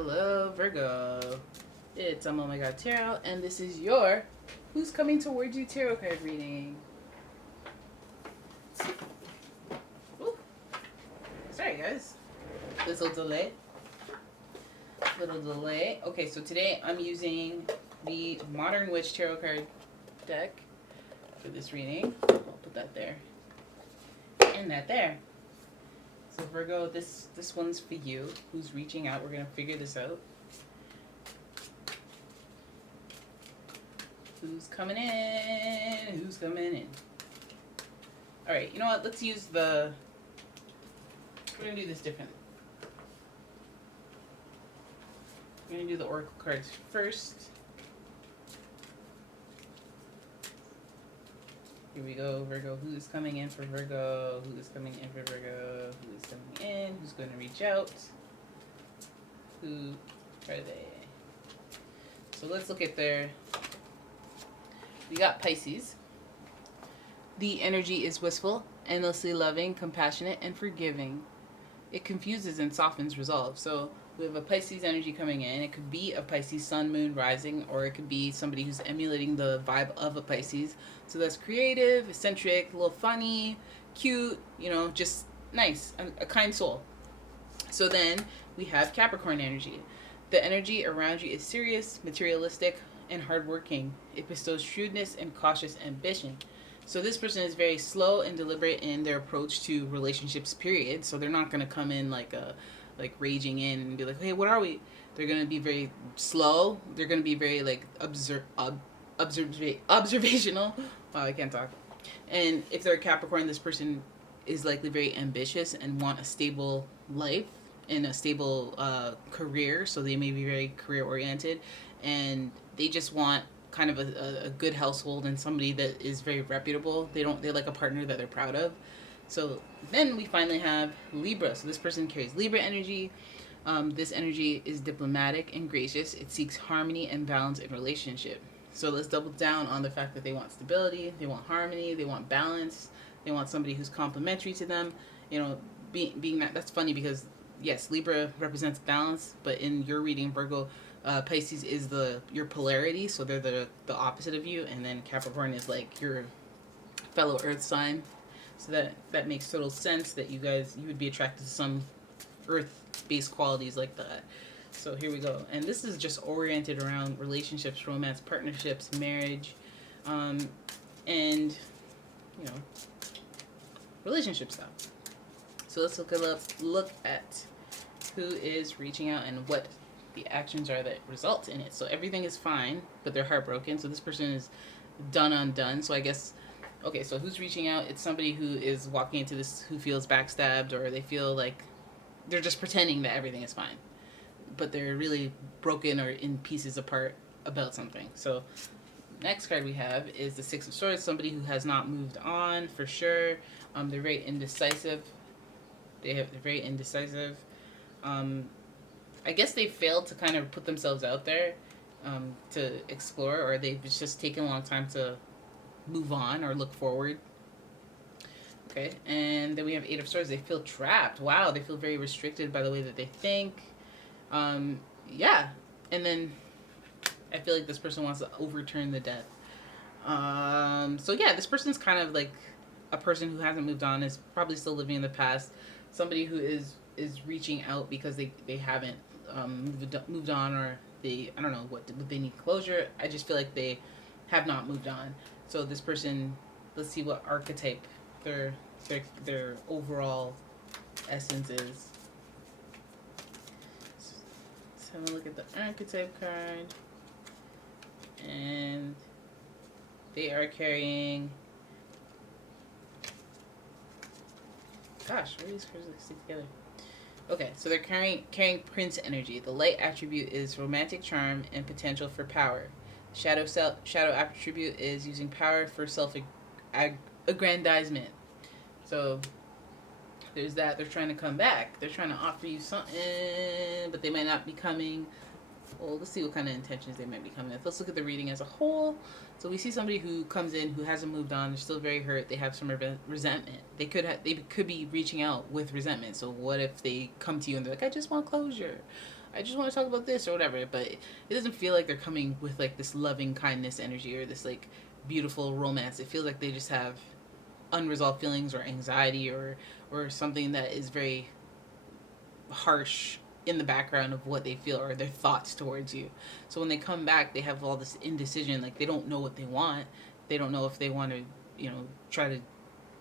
Hello, Virgo. It's umomgtarot, and this is your Who's Coming Towards You tarot card reading. Ooh. Sorry, guys. Little delay. Okay, so today I'm using the Modern Witch tarot card deck for this reading. I'll put that there. And that there. So Virgo, this one's for you. Who's reaching out? We're gonna figure this out. Who's coming in? Who's coming in? All right. You know what? Let's use the. We're gonna do this different. We're gonna do the oracle cards first. Here we go, Virgo. Who's coming in for Virgo? Who's coming in for Virgo? Who's coming in? Who's going to reach out? Who are they? So let's look at their... We got Pisces. The energy is wistful, endlessly loving, compassionate, and forgiving. It confuses and softens resolve. So we have a Pisces energy coming in. It could be a Pisces sun, moon, rising, or it could be somebody who's emulating the vibe of a Pisces. So that's creative, eccentric, a little funny, cute, you know, just nice, a kind soul. So then we have Capricorn energy. The energy around you is serious, materialistic, and hardworking. It bestows shrewdness and cautious ambition. So this person is very slow and deliberate in their approach to relationships, period. So they're not going to come in like raging in and be like, hey, what are we? They're going to be very slow. They're going to be very like observational. Wow, I can't talk. And if they're a Capricorn, this person is likely very ambitious and want a stable life and a stable career. So they may be very career oriented, and they just want kind of a good household and somebody that is very reputable. They like a partner that they're proud of. So then we finally have Libra. So this person carries Libra energy. This energy is diplomatic and gracious. It seeks harmony and balance in relationship. So let's double down on the fact that they want stability, they want harmony, they want balance, they want somebody who's complementary to them. You know, being that's funny because yes, Libra represents balance, but in your reading, Virgo, Pisces is your polarity, so they're the opposite of you, and then Capricorn is like your fellow Earth sign. So that makes total sense that you would be attracted to some Earth-based qualities like that. So here we go. And this is just oriented around relationships, romance, partnerships, marriage, and, you know, relationship stuff. So let's look at who is reaching out and what the actions are that result in it. So everything is fine, but they're heartbroken. So this person is undone. So I guess, okay, so who's reaching out? It's somebody who is walking into this, who feels backstabbed, or they feel like they're just pretending that everything is fine, but they're really broken or in pieces apart about something. So next card we have is the Six of Swords. Somebody who has not moved on for sure. They're very indecisive. They're very indecisive. I guess they failed to kind of put themselves out there to explore, or they've just taken a long time to move on or look forward. Okay, and then we have Eight of Swords. They feel trapped. Wow, they feel very restricted by the way that they think. Yeah, and then I feel like this person wants to overturn the death. So yeah, this person's kind of like a person who hasn't moved on, is probably still living in the past. Somebody who is reaching out because they haven't moved on, or I don't know what they need closure. I just feel like they have not moved on. So this person, let's see what archetype their overall essence is. Let's have a look at the archetype card. And they are carrying, gosh, what are these cards that stick together? Okay, so they're carrying Prince energy. The light attribute is romantic charm and potential for power. Shadow attribute is using power for self-aggrandizement. So there's that. They're trying to come back. They're trying to offer you something, but they might not be coming. Well, let's see what kind of intentions they might be coming with. Let's look at the reading as a whole. So we see somebody who comes in who hasn't moved on. They're still very hurt. They have some resentment. They could be reaching out with resentment. So what if they come to you and they're like, I just want closure. I just want to talk about this or whatever. But it doesn't feel like they're coming with like this loving kindness energy or this like beautiful romance. It feels like they just have unresolved feelings or anxiety or something that is very harsh in the background of what they feel or their thoughts towards you. So when they come back, they have all this indecision. Like they don't know what they want. They don't know if they want to, try to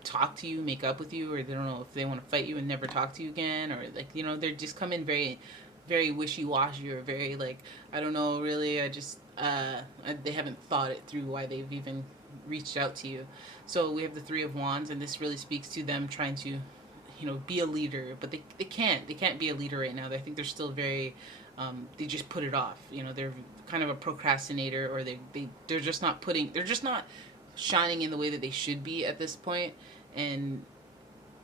talk to you, make up with you, or they don't know if they want to fight you and never talk to you again, or like they're just come in very, very wishy washy or very like I don't know really. I just they haven't thought it through why they've even reached out to you. So we have the Three of Wands, and this really speaks to them trying to be a leader, but they can't be a leader right now. I think they're still very they just put it off. They're kind of a procrastinator, or they're just not shining in the way that they should be at this point. And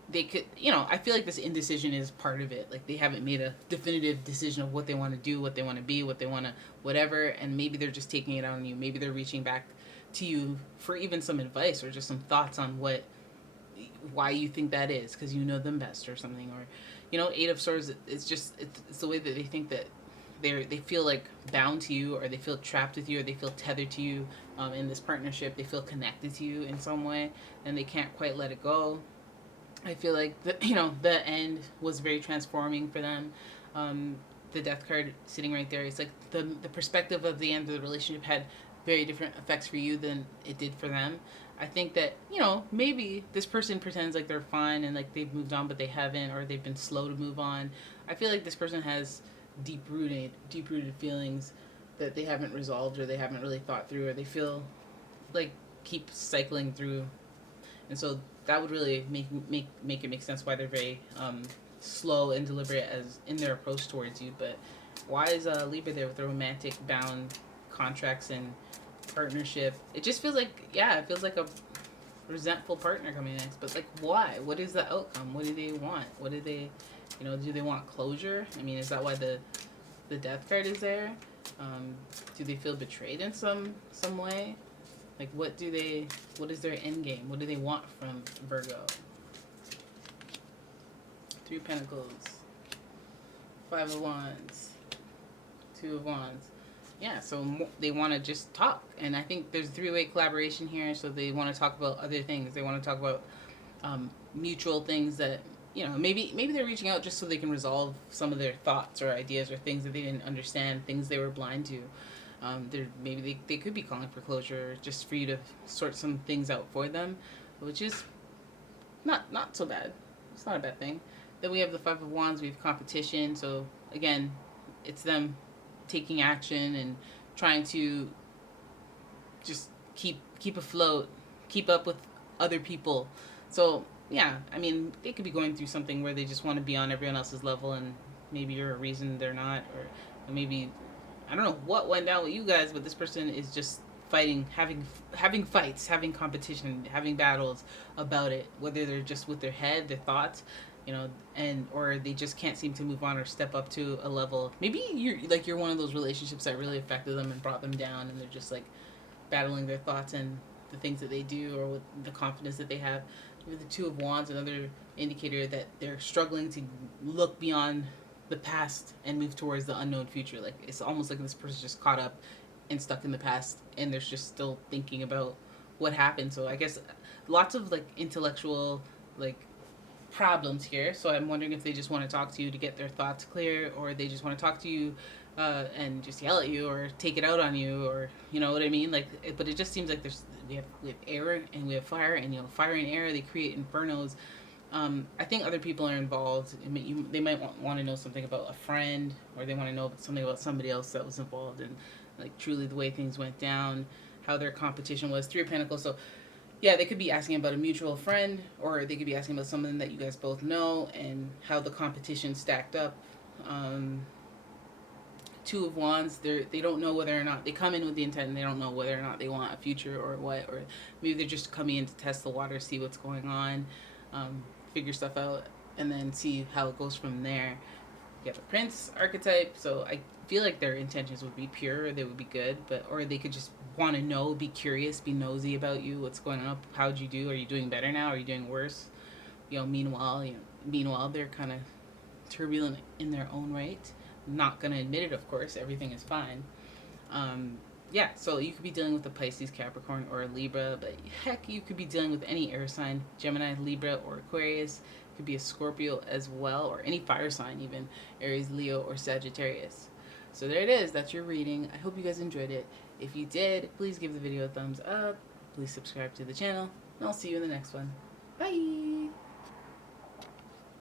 they could, I feel like this indecision is part of it. Like they haven't made a definitive decision of what they want to do, what they want to be, what they want to whatever, and maybe they're just taking it out on you. Maybe they're reaching back to you for even some advice or just some thoughts on why you think that is, because you know them best or something. Or Eight of Swords, it's the way that they think that they feel like bound to you, or they feel trapped with you, or they feel tethered to you in this partnership. They feel connected to you in some way, and they can't quite let it go. I feel like the end was very transforming for them. The Death card sitting right there, it's like the perspective of the end of the relationship had very different effects for you than it did for them. I think that, maybe this person pretends like they're fine and like they've moved on, but they haven't, or they've been slow to move on. I feel like this person has deep-rooted feelings that they haven't resolved, or they haven't really thought through, or they feel like keep cycling through. And so that would really make it make sense why they're very slow and deliberate as in their approach towards you. But why is Libra there with the romantic bound contracts and partnership? It just feels like, it feels like a resentful partner coming next. But like, why? What is the outcome? What do they want? What do they, do they want closure? I mean, is that why the Death card is there? Do they feel betrayed in some way? Like, what is their end game? What do they want from Virgo? Three of Pentacles, Five of Wands, Two of Wands. Yeah, so they want to just talk. And I think there's a three-way collaboration here, so they want to talk about other things. They want to talk about mutual things that, maybe they're reaching out just so they can resolve some of their thoughts or ideas or things that they didn't understand, things they were blind to. Maybe they could be calling for closure just for you to sort some things out for them, which is not so bad. It's not a bad thing. Then we have the Five of Wands. We have competition. So again, it's them taking action and trying to just keep afloat, keep up with other people. So yeah, I mean, they could be going through something where they just want to be on everyone else's level, and maybe you're a reason they're not, or maybe I don't know what went down with you guys, but this person is just fighting, having fights, having competition, having battles about it, whether they're just with their head, their thoughts, or they just can't seem to move on or step up to a level. Maybe you're one of those relationships that really affected them and brought them down, and they're just like battling their thoughts and the things that they do, or with the confidence that they have. With the Two of Wands, another indicator that they're struggling to look beyond the past and move towards the unknown future. Like, it's almost like this person's just caught up and stuck in the past, and they're just still thinking about what happened. So I guess lots of like intellectual like problems here. So I'm wondering if they just want to talk to you to get their thoughts clear, or they just want to talk to you and just yell at you or take it out on you, or you know what I mean. Like, but it just seems like we have air and we have fire, and fire and air, they create infernos. I think other people are involved. They might want to know something about a friend, or they want to know something about somebody else that was involved, and like truly the way things went down, how their competition was. Three of Pentacles. So yeah, they could be asking about a mutual friend, or they could be asking about someone that you guys both know and how the competition stacked up. Two of Wands, they don't know whether or not, they come in with the intent and they don't know whether or not they want a future or what, or maybe they're just coming in to test the water, see what's going on, figure stuff out, and then see how it goes from there. You have the Prince archetype, so I feel like their intentions would be pure, they would be good, or they could just want to know, be curious, be nosy about you, what's going on, how'd you do, are you doing better now, are you doing worse? Meanwhile they're kind of turbulent in their own right. not going to admit it, of course. Everything is fine. Yeah, so you could be dealing with a Pisces, Capricorn, or a Libra, but heck, you could be dealing with any air sign, Gemini, Libra, or Aquarius. It could be a Scorpio as well, or any fire sign, even Aries, Leo, or Sagittarius. So there it is. That's your reading. I hope you guys enjoyed it. If you did, please give the video a thumbs up. Please subscribe to the channel, and I'll see you in the next one. Bye!